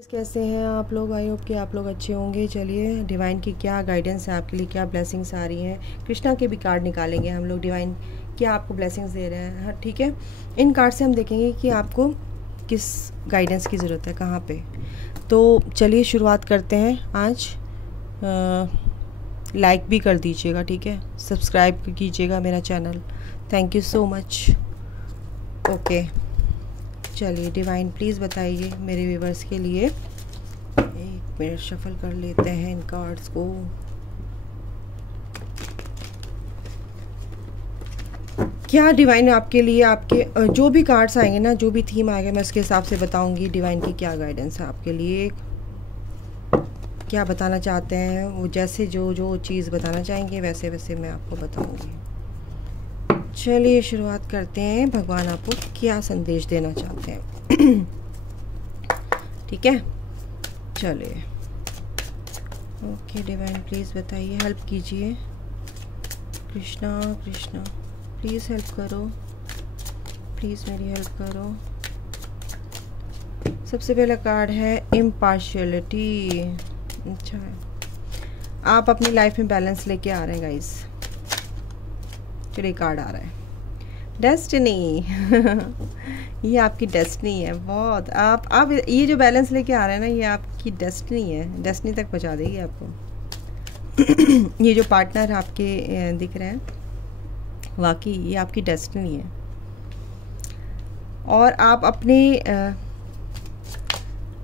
कैसे हैं आप लोग? आई होप कि आप लोग अच्छे होंगे। चलिए, डिवाइन की क्या गाइडेंस है आपके लिए, क्या ब्लेसिंग्स आ रही हैं। कृष्णा के भी कार्ड निकालेंगे हम लोग, डिवाइन क्या आपको ब्लेसिंग्स दे रहे हैं। हाँ, ठीक है। इन कार्ड से हम देखेंगे कि आपको किस गाइडेंस की ज़रूरत है, कहाँ पे। तो चलिए शुरुआत करते हैं आज। लाइक भी कर दीजिएगा, ठीक है। सब्सक्राइब कीजिएगा मेरा channel. Thank you so much. Okay, चलिए डिवाइन प्लीज़ बताइए मेरे व्यूवर्स के लिए। एक मिनट शफल कर लेते हैं इन कार्ड्स को। क्या डिवाइन आपके लिए, आपके जो भी कार्ड्स आएंगे ना, जो भी थीम आएगा, मैं उसके हिसाब से बताऊंगी डिवाइन की क्या गाइडेंस है आपके लिए, क्या बताना चाहते हैं वो। जैसे जो चीज़ बताना चाहेंगे वैसे वैसे मैं आपको बताऊंगी। चलिए शुरुआत करते हैं। भगवान आपको क्या संदेश देना चाहते हैं ठीक है, चलिए। ओके डिवाइन प्लीज़ बताइए, हेल्प कीजिए। कृष्णा कृष्णा प्लीज़ हेल्प करो, प्लीज़ मेरी हेल्प करो। सबसे पहला कार्ड है इम्पार्शियलिटी। अच्छा है, आप अपनी लाइफ में बैलेंस लेके आ रहे हैं गाइस। फिर एक कार्ड आ रहा है डेस्टिनी ये आपकी डेस्टिनी है। बहुत आप ये जो बैलेंस लेके आ रहे हैं ना, ये आपकी डेस्टिनी है। डेस्टिनी तक पहुंचा देगी आपको ये जो पार्टनर आपके दिख रहे हैं, वाकई ये आपकी डेस्टिनी है। और आप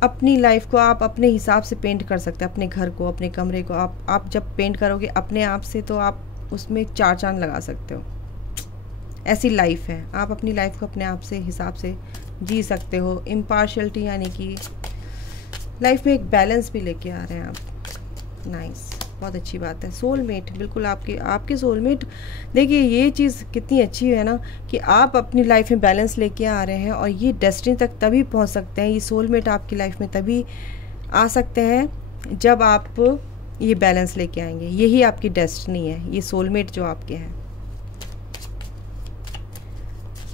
अपनी लाइफ को आप अपने हिसाब से पेंट कर सकते हैं। अपने घर को, अपने कमरे को आप जब पेंट करोगे अपने आप से, तो आप उसमें 4 चांद लगा सकते हो। ऐसी लाइफ है, आप अपनी लाइफ को अपने आप से हिसाब से जी सकते हो। इम्पार्शियलिटी यानी कि लाइफ में एक बैलेंस भी लेके आ रहे हैं आप। नाइस, बहुत अच्छी बात है। सोलमेट, बिल्कुल आपके सोलमेट। देखिए ये चीज़ कितनी अच्छी है ना, कि आप अपनी लाइफ में बैलेंस लेके आ रहे हैं, और ये डेस्टिनी तक तभी पहुंच सकते हैं। ये सोलमेट आपकी लाइफ में तभी आ सकते हैं जब आप ये बैलेंस लेके आएंगे। यही आपकी डेस्टिनी है, ये सोलमेट जो आपके हैं।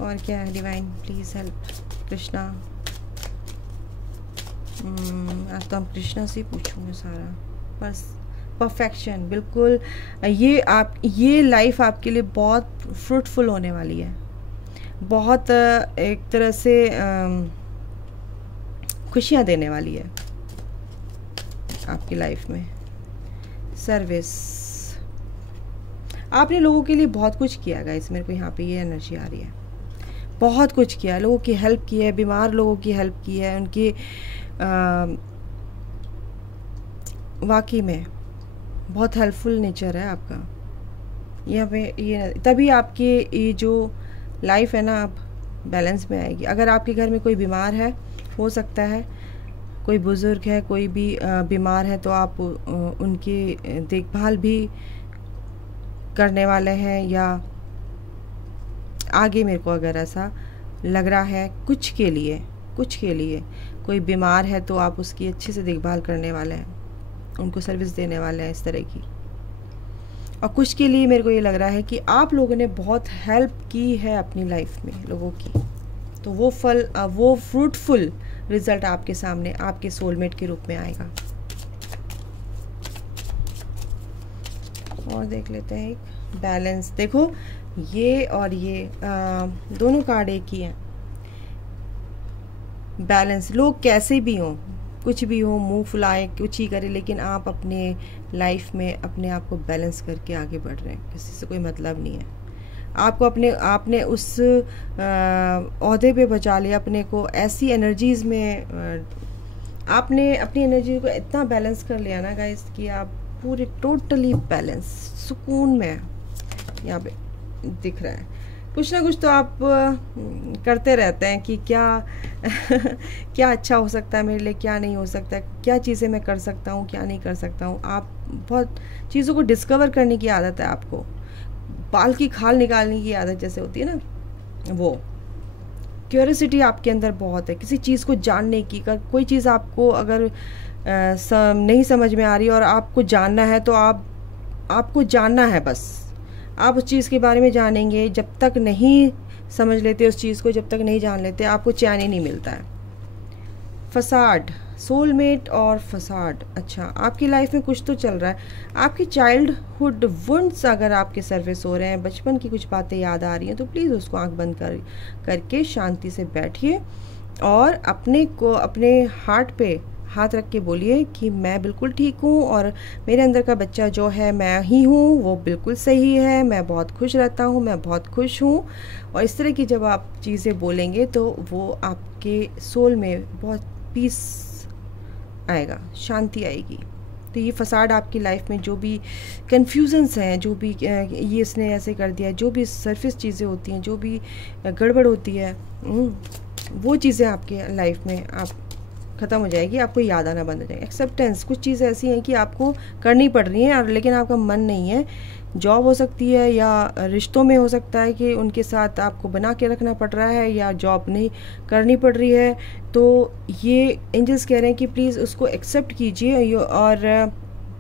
और क्या है डिवाइन, प्लीज़ हेल्प। कृष्णा, आज तो हम कृष्णा से पूछूंगे सारा। बस परफेक्शन, बिल्कुल। ये लाइफ आपके लिए बहुत फ्रूटफुल होने वाली है। बहुत एक तरह से खुशियाँ देने वाली है आपकी लाइफ में। सर्विस, आपने लोगों के लिए बहुत कुछ किया गाइस। मेरे को यहाँ पे ये एनर्जी आ रही है, बहुत कुछ किया। लोगों की हेल्प की है, बीमार लोगों की हेल्प की है, उनकी वाकई में बहुत हेल्पफुल नेचर है आपका यहाँ पे। ये तभी आपकी ये जो लाइफ है ना, आप बैलेंस में आएगी। अगर आपके घर में कोई बीमार है, हो सकता है कोई बुज़ुर्ग है, कोई भी बीमार है, तो आप उनकी देखभाल भी करने वाले हैं। या आगे मेरे को अगर ऐसा लग रहा है कुछ के लिए कोई बीमार है, तो आप उसकी अच्छे से देखभाल करने वाले हैं, उनको सर्विस देने वाले हैं, इस तरह की। और कुछ के लिए मेरे को ये लग रहा है कि आप लोगों ने बहुत हेल्प की है अपनी लाइफ में लोगों की, तो वो फल, वो फ्रूटफुल रिजल्ट आपके सामने आपके सोलमेट के रूप में आएगा। और देख लेते हैं एक बैलेंस। देखो ये और ये दोनों कार्ड एक ही हैं। बैलेंस, लोग कैसे भी हों, कुछ भी हो, मुंह फुलाए, कुछ ही करे, लेकिन आप अपने लाइफ में अपने आप को बैलेंस करके आगे बढ़ रहे हैं। किसी से कोई मतलब नहीं है आपको। आपने उस ओहदे पे बचा लिया अपने को। ऐसी एनर्जीज में आपने अपनी एनर्जी को इतना बैलेंस कर लिया ना गाइस, कि आप पूरे टोटली बैलेंस, सुकून में यहाँ पे दिख रहा है। कुछ ना कुछ तो आप करते रहते हैं कि क्या क्या अच्छा हो सकता है मेरे लिए, क्या नहीं हो सकता, क्या चीज़ें मैं कर सकता हूँ, क्या नहीं कर सकता हूँ। आप बहुत चीज़ों को डिस्कवर करने की आदत है आपको। बाल की खाल निकालने की आदत जैसे होती है ना, वो क्यूरियोसिटी आपके अंदर बहुत है, किसी चीज़ को जानने की। कोई चीज़ आपको अगर नहीं समझ में आ रही और आपको जानना है, तो आपको जानना है बस। आप उस चीज़ के बारे में जानेंगे। जब तक नहीं समझ लेते उस चीज़ को, जब तक नहीं जान लेते, आपको चैन ही नहीं मिलता है। फसाड, सोलमेट और फसाड। अच्छा, आपकी लाइफ में कुछ तो चल रहा है, आपकी चाइल्डहुड वुंड्स अगर आपके सरफेस हो रहे हैं, बचपन की कुछ बातें याद आ रही हैं, तो प्लीज़ उसको आंख बंद करके शांति से बैठिए और अपने हार्ट पे हाथ रख के बोलिए कि मैं बिल्कुल ठीक हूँ और मेरे अंदर का बच्चा जो है मैं ही हूँ, वो बिल्कुल सही है, मैं बहुत खुश रहता हूँ, मैं बहुत खुश हूँ। और इस तरह की जब आप चीज़ें बोलेंगे तो वो आपके सोल में बहुत पीस आएगा, शांति आएगी। तो ये फसाड आपकी लाइफ में जो भी कन्फ्यूजन्स हैं, जो भी ये इसने ऐसे कर दिया, जो भी सरफेस चीज़ें होती हैं, जो भी गड़बड़ होती है, वो चीज़ें आपके लाइफ में आप ख़त्म हो जाएगी, आपको याद आना बंद हो जाएगा। एक्सेप्टेंस, कुछ चीज़ें ऐसी हैं कि आपको करनी पड़ रही हैं और लेकिन आपका मन नहीं है। जॉब हो सकती है या रिश्तों में हो सकता है कि उनके साथ आपको बना के रखना पड़ रहा है या जॉब नहीं करनी पड़ रही है। तो ये एंजल्स कह रहे हैं कि प्लीज़ उसको एक्सेप्ट कीजिए और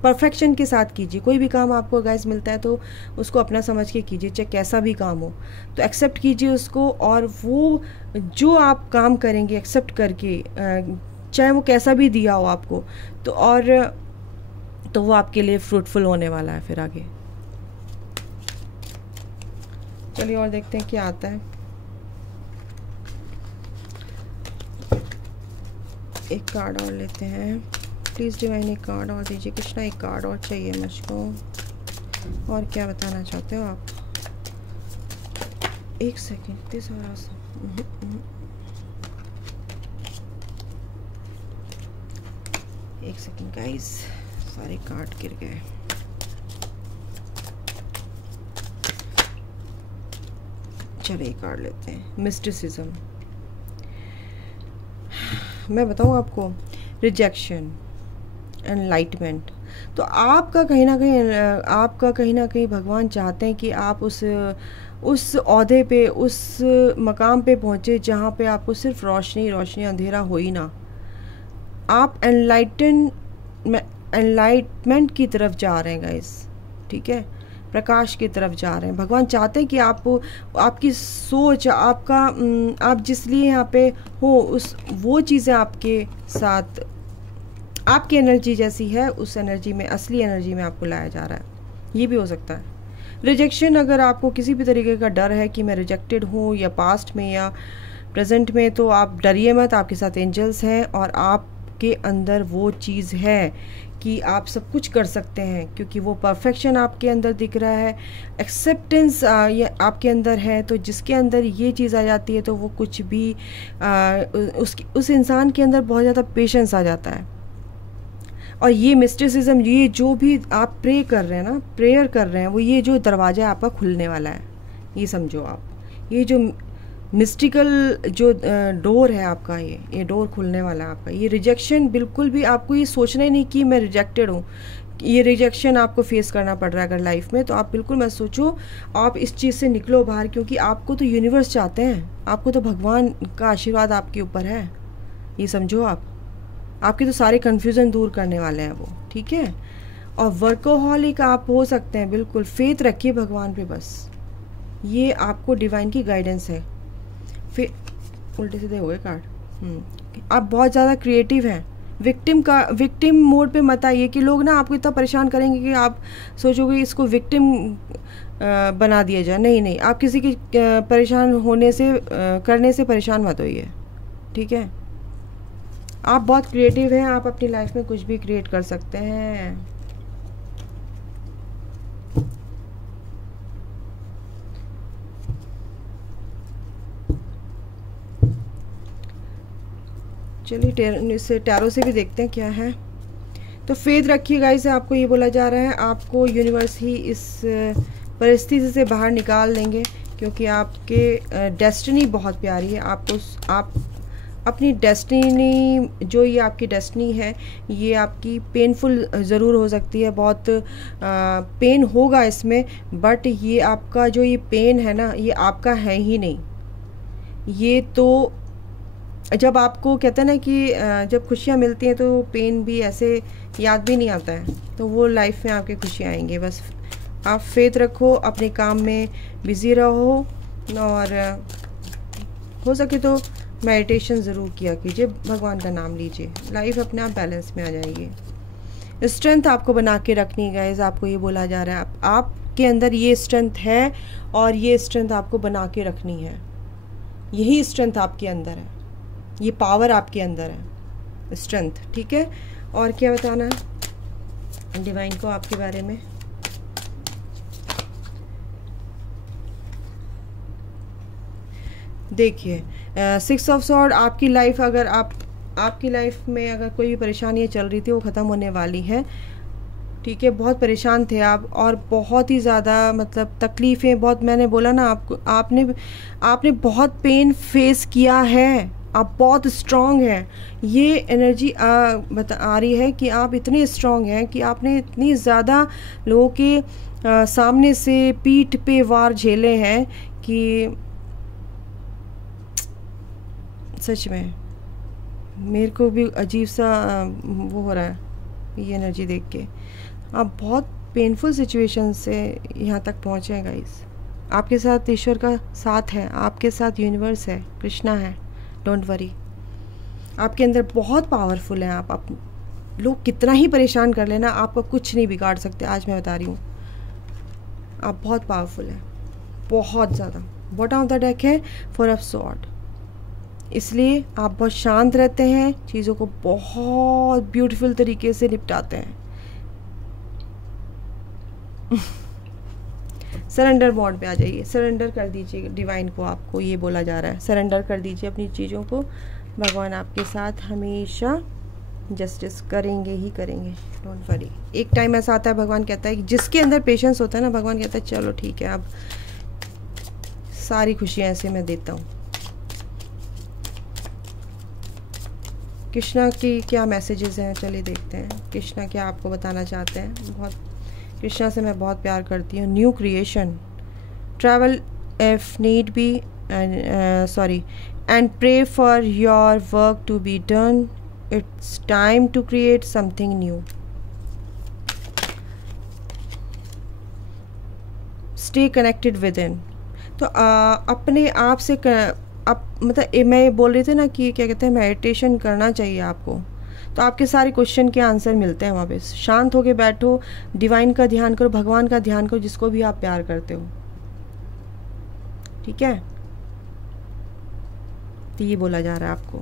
परफेक्शन के साथ कीजिए। कोई भी काम आपको गाइस मिलता है तो उसको अपना समझ के कीजिए, चाहे कैसा भी काम हो, तो एक्सेप्ट कीजिए उसको। और वो जो आप काम करेंगे एक्सेप्ट करके, चाहे वो कैसा भी दिया हो आपको, तो वो आपके लिए फ्रूटफुल होने वाला है फिर आगे। चलिए और देखते हैं क्या आता है। एक कार्ड और लेते हैं। प्लीज़ डिवाइन एक कार्ड और दीजिए कृष्णा, एक कार्ड और चाहिए मुझको। और क्या बताना चाहते हो आप? एक सेकेंड, इतने सारा एक सेकेंड गाइस, सारे कार्ड गिर गए। चलिए कार्ड लेते हैं। मिस्टिसिज्म, मैं बताऊं आपको, रिजेक्शन, एनलाइटमेंट। तो आपका कहीं ना कहीं भगवान चाहते हैं कि आप उस ओहदे पे, उस मकाम पे पहुँचे जहाँ पे आपको सिर्फ रोशनी रोशनी, अंधेरा हो ही ना। आप एनलाइटमेंट की तरफ जा रहे हैं गाइस, ठीक है, प्रकाश की तरफ जा रहे हैं। भगवान चाहते हैं कि आपकी सोच, आप जिस लिए यहाँ पे हो, वो चीज़ें आपके साथ, आपकी एनर्जी जैसी है उस एनर्जी में, असली एनर्जी में आपको लाया जा रहा है। ये भी हो सकता है। रिजेक्शन, अगर आपको किसी भी तरीके का डर है कि मैं रिजेक्टेड हूँ या पास्ट में या प्रेजेंट में, तो आप डरिए मत, आपके साथ एंजल्स हैं और आपके अंदर वो चीज़ है कि आप सब कुछ कर सकते हैं, क्योंकि वो परफेक्शन आपके अंदर दिख रहा है। एक्सेप्टेंस ये आपके अंदर है, तो जिसके अंदर ये चीज़ आ जाती है तो वो कुछ भी उस इंसान के अंदर बहुत ज़्यादा पेशेंस आ जाता है। और ये मिस्टिसिज्म, ये जो भी आप प्रे कर रहे हैं ना, प्रेयर कर रहे हैं, वो ये जो दरवाज़ा आपका खुलने वाला है, ये समझो आप। ये जो मिस्टिकल जो डोर है आपका, ये डोर खुलने वाला है आपका। ये रिजेक्शन, बिल्कुल भी आपको ये सोचना ही नहीं कि मैं रिजेक्टेड हूँ। ये रिजेक्शन आपको फेस करना पड़ रहा है अगर लाइफ में, तो आप बिल्कुल मत सोचो, आप इस चीज़ से निकलो बाहर, क्योंकि आपको तो यूनिवर्स चाहते हैं, आपको तो भगवान का आशीर्वाद आपके ऊपर है। ये समझो आपके तो सारे कन्फ्यूज़न दूर करने वाले हैं वो, ठीक है। और वर्कोहॉलिक आप हो सकते हैं, बिल्कुल फेथ रखिए भगवान पे बस। ये आपको डिवाइन की गाइडेंस है। फिर उल्टे सीधे हो गए कार्ड। आप बहुत ज़्यादा क्रिएटिव हैं। विक्टिम मोड पे मत आइए कि लोग ना आपको इतना परेशान करेंगे कि आप सोचोगे इसको विक्टिम बना दिया जाए। नहीं, आप किसी की परेशान होने से करने से परेशान मत होइए, ठीक है। आप बहुत क्रिएटिव हैं, आप अपनी लाइफ में कुछ भी क्रिएट कर सकते हैं। चलिए टैरो से भी देखते हैं क्या है। तो फेथ रखिए गाइस, आपको ये बोला जा रहा है, आपको यूनिवर्स ही इस परिस्थिति से बाहर निकाल देंगे, क्योंकि आपके डेस्टिनी बहुत प्यारी है। आप अपनी डेस्टिनी, जो ये आपकी डेस्टिनी है, ये आपकी पेनफुल ज़रूर हो सकती है, बहुत पेन होगा इसमें, बट ये आपका जो ये पेन है ना, ये आपका है ही नहीं। ये तो जब आपको कहते हैं ना कि जब खुशियाँ मिलती हैं तो पेन भी ऐसे याद भी नहीं आता है, तो वो लाइफ में आपके खुशियाँ आएंगी। बस आप फेथ रखो, अपने काम में बिज़ी रहो और हो सके तो मेडिटेशन ज़रूर किया कीजिए, भगवान का नाम लीजिए, लाइफ अपने आप बैलेंस में आ जाएगी। स्ट्रेंथ आपको बना के रखनी है गाइस, आपको ये बोला जा रहा है आपके अंदर ये स्ट्रेंथ है और ये स्ट्रेंथ आपको बना के रखनी है। यही स्ट्रेंथ आपके अंदर है, ये पावर आपके अंदर है, स्ट्रेंथ। ठीक है, और क्या बताना है डिवाइन को आपके बारे में? देखिए 6 ऑफ सॉर्ड, आपकी लाइफ अगर आपकी लाइफ में अगर कोई भी परेशानियाँ चल रही थी वो ख़त्म होने वाली है। ठीक है, बहुत परेशान थे आप और बहुत ही ज़्यादा मतलब तकलीफ़ें बहुत, मैंने बोला ना आपको, आपने बहुत पेन फेस किया है, आप बहुत स्ट्रॉन्ग हैं। ये एनर्जी आ रही है कि आप इतने स्ट्रॉन्ग हैं कि आपने इतनी ज़्यादा लोगों के सामने से पीठ पे वार झेले हैं कि सच में मेरे को भी अजीब सा वो हो रहा है ये एनर्जी देख के। आप बहुत पेनफुल सिचुएशन से यहाँ तक पहुँचे हैं गाइस। आपके साथ ईश्वर का साथ है, आपके साथ यूनिवर्स है, कृष्णा है, डोंट वरी। आपके अंदर बहुत पावरफुल है आप लोग कितना ही परेशान कर लेना, आपको कुछ नहीं बिगाड़ सकते। आज मैं बता रही हूँ आप बहुत पावरफुल हैं, बहुत ज़्यादा। बॉटम ऑफ द डेक है 4 ऑफ सॉर्ड, इसलिए आप बहुत शांत रहते हैं, चीज़ों को बहुत ब्यूटीफुल तरीके से निपटाते हैं। सरेंडर मोड पे आ जाइए, सरेंडर कर दीजिए डिवाइन को, आपको ये बोला जा रहा है सरेंडर कर दीजिए अपनी चीज़ों को। भगवान आपके साथ हमेशा जस्टिस करेंगे ही करेंगे, डोंट वरी। एक टाइम ऐसा आता है भगवान कहता है कि जिसके अंदर पेशेंस होता है ना, भगवान कहता है चलो ठीक है अब सारी खुशियाँ ऐसे मैं देता हूँ। कृष्णा की क्या मैसेजेस हैं, चलिए देखते हैं कृष्णा क्या आपको बताना चाहते हैं। बहुत कृष्णा से मैं बहुत प्यार करती हूँ। New creation, travel if need be and pray for your work to be done, it's time to create something new. Stay connected within, तो अपने आप से मतलब मैं बोल रही थी ना कि क्या कहते हैं मेडिटेशन करना चाहिए आपको, तो आपके सारे क्वेश्चन के आंसर मिलते हैं वहाँ पे। शांत होके बैठो, डिवाइन का ध्यान करो, भगवान का ध्यान करो, जिसको भी आप प्यार करते हो। ठीक है, तो ये बोला जा रहा है आपको।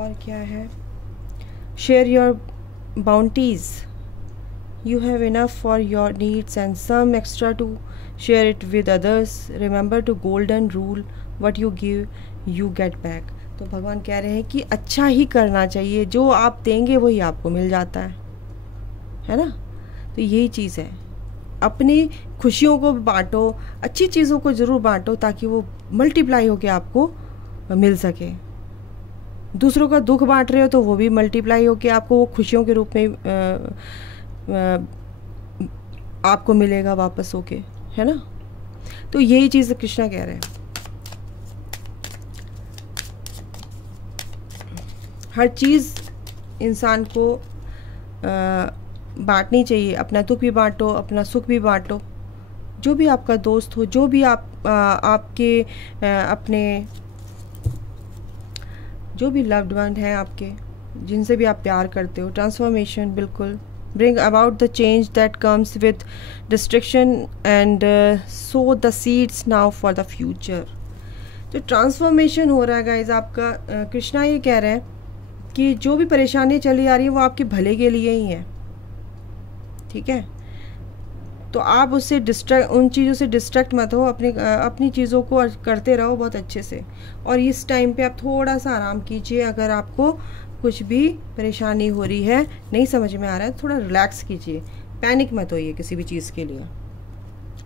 और क्या है, share your bounties, you have enough for your needs and some extra to share it with others. Remember to golden rule, what you give you get back. तो भगवान कह रहे हैं कि अच्छा ही करना चाहिए, जो आप देंगे वही आपको मिल जाता है ना। तो यही चीज़ है, अपनी खुशियों को बांटो, अच्छी चीज़ों को ज़रूर बांटो ताकि वो मल्टीप्लाई होके आपको मिल सके। दूसरों का दुख बांट रहे हो तो वो भी मल्टीप्लाई होके आपको वो खुशियों के रूप में आपको मिलेगा वापस होके, है ना। तो यही चीज़ कृष्णा कह रहे हैं। हर चीज़ इंसान को बांटनी चाहिए, अपना दुख भी बांटो, अपना सुख भी बांटो। जो भी आपका दोस्त हो, जो भी आपके अपने जो भी लव्ड वन है आपके, जिनसे भी आप प्यार करते हो, ट्रांसफॉर्मेशन बिल्कुल bring about the change that comes with destruction and sow the seeds now for the future। तो ट्रांसफॉर्मेशन हो रहा है गाइज आपका। कृष्णा ये कह रहे हैं कि जो भी परेशानी चली आ रही है वो आपके भले के लिए ही है। ठीक है, तो आप उससे उन चीज़ों से डिस्ट्रैक्ट मत हो, अपनी चीज़ों को करते रहो बहुत अच्छे से। और इस टाइम पे आप थोड़ा सा आराम कीजिए, अगर आपको कुछ भी परेशानी हो रही है, नहीं समझ में आ रहा है, थोड़ा रिलैक्स कीजिए, पैनिक मत होइए किसी भी चीज़ के लिए,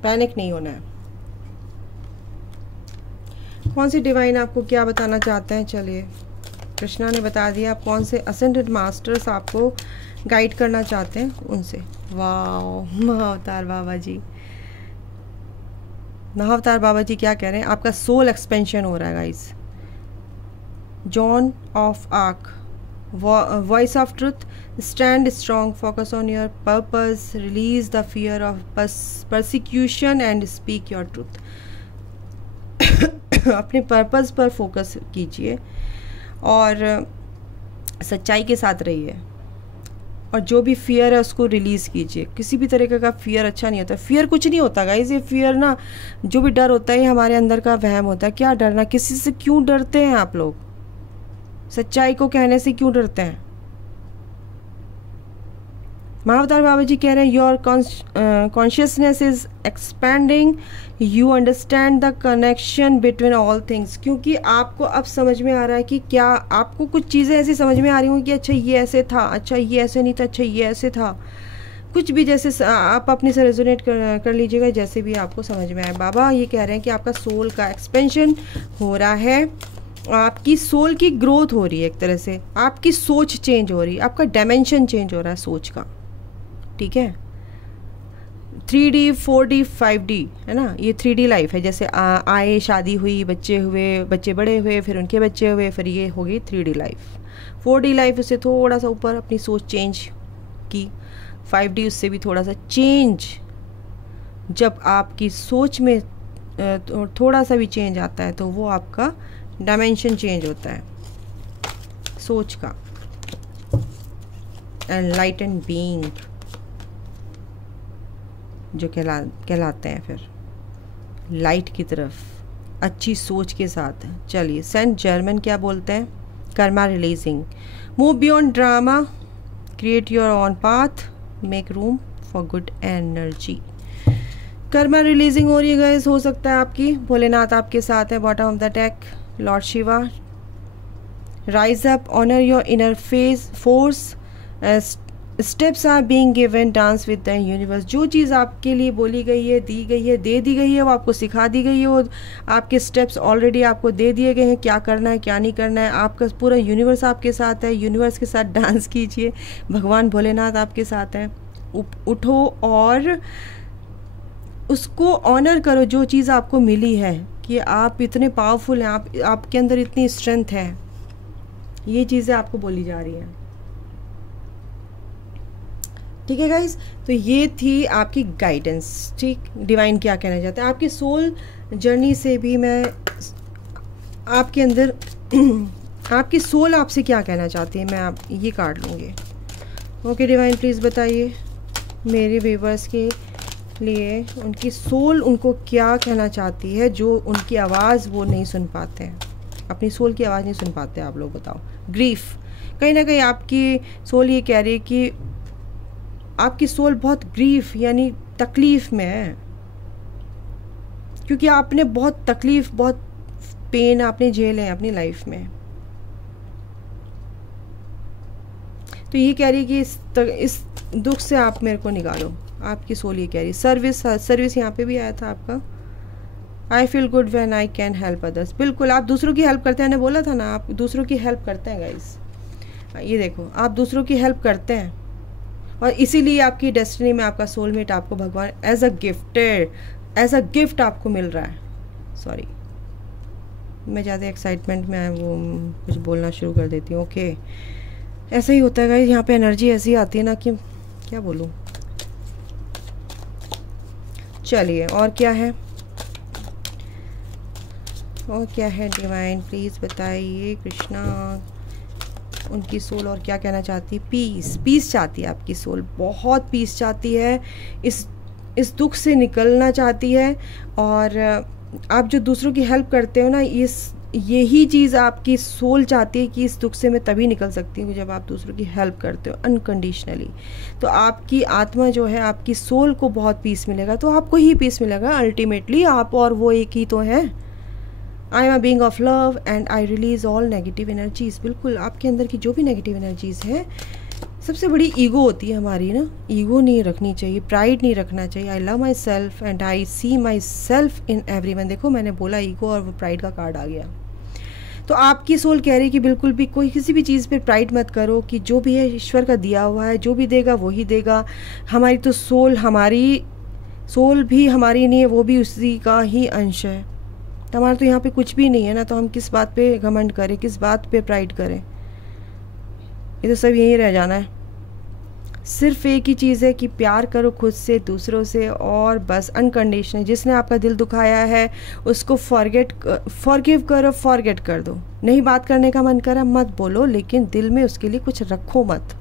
पैनिक नहीं होना है। कौन सी डिवाइन आपको क्या बताना चाहते हैं, चलिए कृष्णा ने बता दिया। आप कौन से असेंडेड मास्टर्स आपको गाइड करना चाहते हैं उनसे। वाह, महाअवतार बाबा जी, महाअवतार बाबा जी क्या कह रहे हैं, आपका सोल एक्सपेंशन हो रहा है guys. John of arc, voice of truth, stand strong, focus on your purpose, release the fear of persecution and speak your truth. अपने पर्पस पर फोकस कीजिए और सच्चाई के साथ रहिए, और जो भी फियर है उसको रिलीज़ कीजिए। किसी भी तरीके का फियर अच्छा नहीं होता। फियर कुछ नहीं होता गाइस, ये फियर ना, जो भी डर होता है ये हमारे अंदर का वहम होता है। क्या डरना, किसी से क्यों डरते हैं आप लोग? सच्चाई को कहने से क्यों डरते हैं? महावतार बाबा जी कह रहे हैं your consciousness is expanding, you understand the connection between all things. क्योंकि आपको अब समझ में आ रहा है कि क्या आपको कुछ चीज़ें ऐसी समझ में आ रही होंगी कि अच्छा ये ऐसे था, अच्छा ये ऐसे नहीं था, अच्छा ये ऐसे था। कुछ भी जैसे आप अपने से रेजोनेट कर लीजिएगा, जैसे भी आपको समझ में आए। बाबा ये कह रहे हैं कि आपका सोल का एक्सपेंशन हो रहा है, आपकी सोल की ग्रोथ हो रही है, एक तरह से आपकी सोच चेंज हो रही है, आपका डायमेंशन चेंज हो रहा है सोच का। ठीक है, 3D 4D 5D है ना, ये 3D लाइफ है। जैसे आए, शादी हुई, बच्चे हुए, बच्चे बड़े हुए, फिर उनके बच्चे हुए, फिर ये हो गई 3D लाइफ। 4D लाइफ उससे थोड़ा सा ऊपर अपनी सोच चेंज की, 5D उससे भी थोड़ा सा चेंज। जब आपकी सोच में थोड़ा सा भी चेंज आता है तो वो आपका डायमेंशन चेंज होता है सोच का। एनलाइटेंड बीइंग जो कहलाते हैं फिर लाइट की तरफ, अच्छी सोच के साथ। चलिए, सेंट जर्मन क्या बोलते हैं? Karma releasing, move beyond drama, create your on path, make room for good energy. Karma releasing हो रही है गाइस, हो सकता है आपकी। भोलेनाथ आपके साथ है, bottom of the deck, Lord Shiva. Rise up, honour your inner force, steps are being given, dance with the universe. जो चीज़ आपके लिए बोली गई है, दी गई है, दे दी गई है, वो आपको सिखा दी गई है, वो आपके स्टेप्स ऑलरेडी आपको दे दिए गए हैं, क्या करना है क्या नहीं करना है। आपका पूरा यूनिवर्स आपके साथ है, यूनिवर्स के साथ डांस कीजिए। भगवान भोलेनाथ आपके साथ है। उठो और उसको ऑनर करो, जो चीज़ आपको मिली है, कि आप इतने पावरफुल हैं, आपके अंदर इतनी स्ट्रेंथ है। ये चीज़ें आपको बोली जा रही हैं। ठीक है गाइज, तो ये थी आपकी गाइडेंस। ठीक, डिवाइन क्या कहना चाहते हैं आपकी सोल जर्नी से भी मैं आपके अंदर आपकी सोल आपसे क्या कहना चाहती है, मैं आप ये काट लूँगी। ओके डिवाइन, प्लीज़ बताइए मेरे व्यूअर्स के लिए उनकी सोल उनको क्या कहना चाहती है, जो उनकी आवाज़ वो नहीं सुन पाते हैं, अपनी सोल की आवाज़ नहीं सुन पाते। आप लोग बताओ। ग्रीफ, कहीं ना कहीं आपकी सोल ये कह रही है कि आपकी सोल बहुत ग्रीफ यानी तकलीफ़ में है, क्योंकि आपने बहुत तकलीफ़, बहुत पेन आपने झेले हैं अपनी लाइफ में। तो ये कह रही है कि इस दुख से आप मेरे को निकालो। आपकी सोल ये कह रही है। सर्विस यहाँ पे भी आया था आपका। I feel good when I can help others. बिल्कुल, आप दूसरों की हेल्प करते हैं, मैंने बोला था ना, आप दूसरों की हेल्प करते हैं गाइस। ये देखो, आप दूसरों की हेल्प करते हैं, और इसीलिए आपकी डेस्टिनी में आपका सोलमेट आपको भगवान एज अ गिफ्ट आपको मिल रहा है। सॉरी, मैं ज़्यादा एक्साइटमेंट में वो कुछ बोलना शुरू कर देती हूँ। ओके, ऐसा ही होता है गाइस, यहाँ पे एनर्जी ऐसी आती है ना कि क्या बोलूँ। चलिए, और क्या है, और क्या है डिवाइन, प्लीज़ बताइए। कृष्णा, उनकी सोल और क्या कहना चाहती है? पीस चाहती है आपकी सोल, बहुत पीस चाहती है, इस दुख से निकलना चाहती है। और आप जो दूसरों की हेल्प करते हो ना, यही चीज़ आपकी सोल चाहती है कि इस दुख से मैं तभी निकल सकती हूँ जब आप दूसरों की हेल्प करते हो अनकंडीशनली। तो आपकी आत्मा जो है, आपकी सोल को बहुत पीस मिलेगा, तो आपको ही पीस मिलेगा अल्टीमेटली। आप और वो एक ही तो हैं। I am a being of love and I release all negative energies. बिल्कुल, आपके अंदर की जो भी नेगेटिव एनर्जीज़ हैं, सबसे बड़ी ईगो होती है हमारी ना, ईगो नहीं रखनी चाहिए, प्राइड नहीं रखना चाहिए। I love myself and I see myself in everyone. देखो, मैंने बोला ईगो और वो प्राइड का कार्ड आ गया। तो आपकी सोल कह रही है कि बिल्कुल भी कोई किसी भी चीज़ पे प्राइड मत करो, कि जो भी है ईश्वर का दिया हुआ है, जो भी देगा वही देगा। हमारी तो सोल भी हमारी नहीं है, वो भी उसी का ही अंश है। तो हमारा तो यहाँ पे कुछ भी नहीं है ना, तो हम किस बात पे घमंड करें, किस बात पे प्राइड करें। ये तो सब यहीं रह जाना है। सिर्फ एक ही चीज़ है कि प्यार करो खुद से, दूसरों से, और बस अनकंडीशनल। जिसने आपका दिल दुखाया है उसको फॉरगिव करो, फॉरगेट कर दो। नहीं बात करने का मन करा मत बोलो, लेकिन दिल में उसके लिए कुछ रखो मत।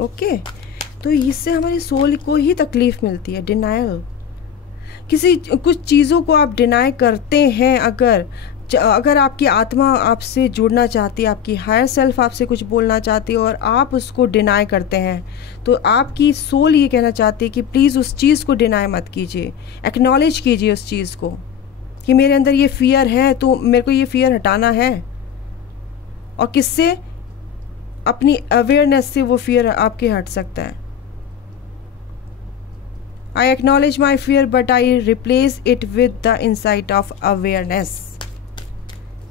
ओके, तो इससे हमारी सोल को ही तकलीफ़ मिलती है। डिनायल, कुछ चीज़ों को आप डिनाई करते हैं, अगर आपकी आत्मा आपसे जुड़ना चाहती है, आपकी हायर सेल्फ आपसे कुछ बोलना चाहती है और आप उसको डिनाई करते हैं, तो आपकी सोल ये कहना चाहती है कि प्लीज़ उस चीज़ को डिनाई मत कीजिए, एक्नॉलेज कीजिए उस चीज़ को कि मेरे अंदर ये फ़ियर है, तो मेरे को ये फ़ियर हटाना है। और किससे? अपनी अवेयरनेस से वो फ़ियर आपके हट सकता है। I acknowledge my fear but I replace it with the insight of awareness।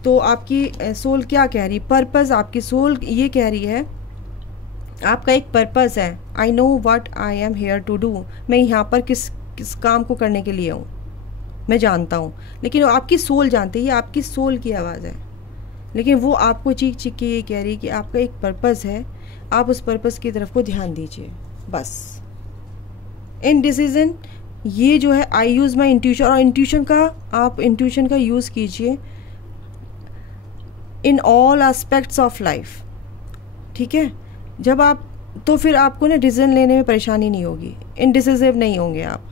तो आपकी सोल क्या कह रही? पर्पस। आपकी सोल ये कह रही है, आपका एक पर्पस है। I know what I am here to do. मैं यहाँ पर किस काम को करने के लिए हूँ मैं जानता हूँ, लेकिन आपकी सोल जानती है। ये आपकी सोल की आवाज़ है, लेकिन वो आपको चीख चीख के ये कह रही है कि आपका एक पर्पस है, आप उस पर्पस की तरफ को ध्यान दीजिए बस। इनडिसीजन, ये जो है आई यूज़ माई इंट्यूशन, और इंट्यूशन का आप इंट्यूशन का यूज़ कीजिए in all aspects of life. ठीक है, जब आप, तो फिर आपको ना डिसीजन लेने में परेशानी नहीं होगी, इनडिसिसिव नहीं होंगे आप।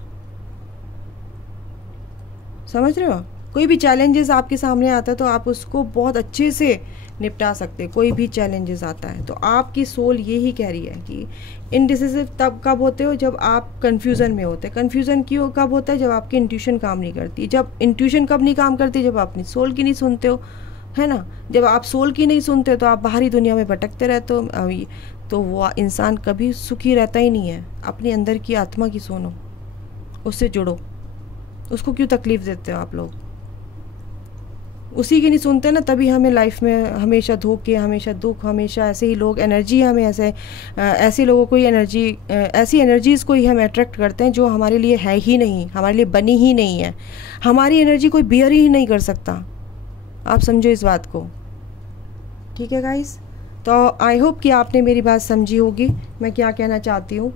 समझ रहे हो? कोई भी चैलेंजेस आपके सामने आता है तो आप उसको बहुत अच्छे से निपटा सकते हैं। कोई भी चैलेंजेस आता है तो आपकी सोल यही कह रही है कि इनडिसिसिव तब कब होते हो? जब आप कन्फ्यूज़न में होते हैं। कन्फ्यूज़न क्यों कब होता है? जब आपकी इंट्यूशन काम नहीं करती। जब इंट्यूशन कब नहीं काम करती? जब आप अपनी सोल की नहीं सुनते हो, है ना। जब आप सोल की नहीं सुनते तो आप बाहरी दुनिया में भटकते रहते हो, तो वो इंसान कभी सुखी रहता ही नहीं है। अपने अंदर की आत्मा की सुनो, उससे जुड़ो। उसको क्यों तकलीफ़ देते हो आप लोग? उसी की नहीं सुनते ना, तभी हमें लाइफ में हमेशा धोखे, हमेशा दुख, हमेशा ऐसे ही लोग, एनर्जी हमें ऐसे लोगों को ही ऐसी एनर्जीज़ को ही हम अट्रैक्ट करते हैं जो हमारे लिए है ही नहीं, हमारे लिए बनी ही नहीं है। हमारी एनर्जी कोई बियर ही नहीं कर सकता। आप समझो इस बात को। ठीक है गाइस, तो आई होप कि आपने मेरी बात समझी होगी मैं क्या कहना चाहती हूँ।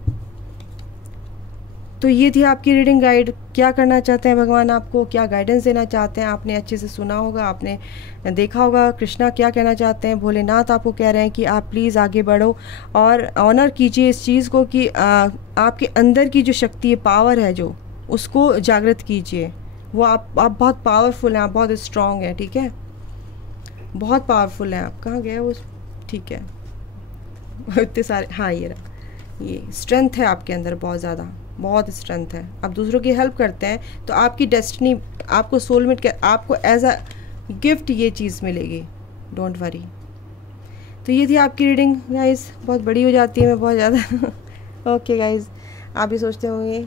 तो ये थी आपकी रीडिंग गाइड। क्या करना चाहते हैं भगवान, आपको क्या गाइडेंस देना चाहते हैं? आपने अच्छे से सुना होगा, आपने देखा होगा कृष्णा क्या कहना चाहते हैं। भोलेनाथ आपको कह रहे हैं कि आप प्लीज़ आगे बढ़ो और ऑनर कीजिए इस चीज़ को कि आपके अंदर की जो शक्ति है, पावर है, जो उसको जागृत कीजिए। वो आप बहुत पावरफुल हैं, आप बहुत स्ट्रॉन्ग हैं। ठीक है, बहुत पावरफुल हैं आप। कहाँ गया वो? ठीक है, इतने सारे, हाँ ये रहा। ये स्ट्रेंथ है आपके अंदर, बहुत ज़्यादा, बहुत स्ट्रेंथ है। आप दूसरों की हेल्प करते हैं तो आपकी डेस्टिनी, आपको सोलमेट, आपको एज अ गिफ्ट ये चीज़ मिलेगी। Don't worry. तो ये थी आपकी रीडिंग गाइज। बहुत बड़ी हो जाती है मैं बहुत ज़्यादा। ओके गाइज, आप भी सोचते होंगे।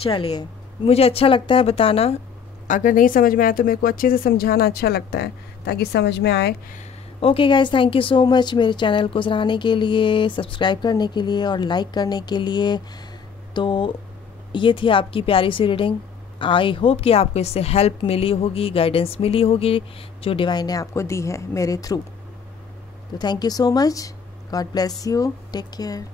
चलिए, मुझे अच्छा लगता है बताना। अगर नहीं समझ में आया तो मेरे को अच्छे से समझाना अच्छा लगता है, ताकि समझ में आए। Okay guys, thank you so much मेरे चैनल को सराहने के लिए, सब्सक्राइब करने के लिए और लाइक करने के लिए। तो ये थी आपकी प्यारी सी रीडिंग। आई होप कि आपको इससे हेल्प मिली होगी, गाइडेंस मिली होगी जो डिवाइन ने आपको दी है मेरे थ्रू। तो thank you so much. God bless you. Take care.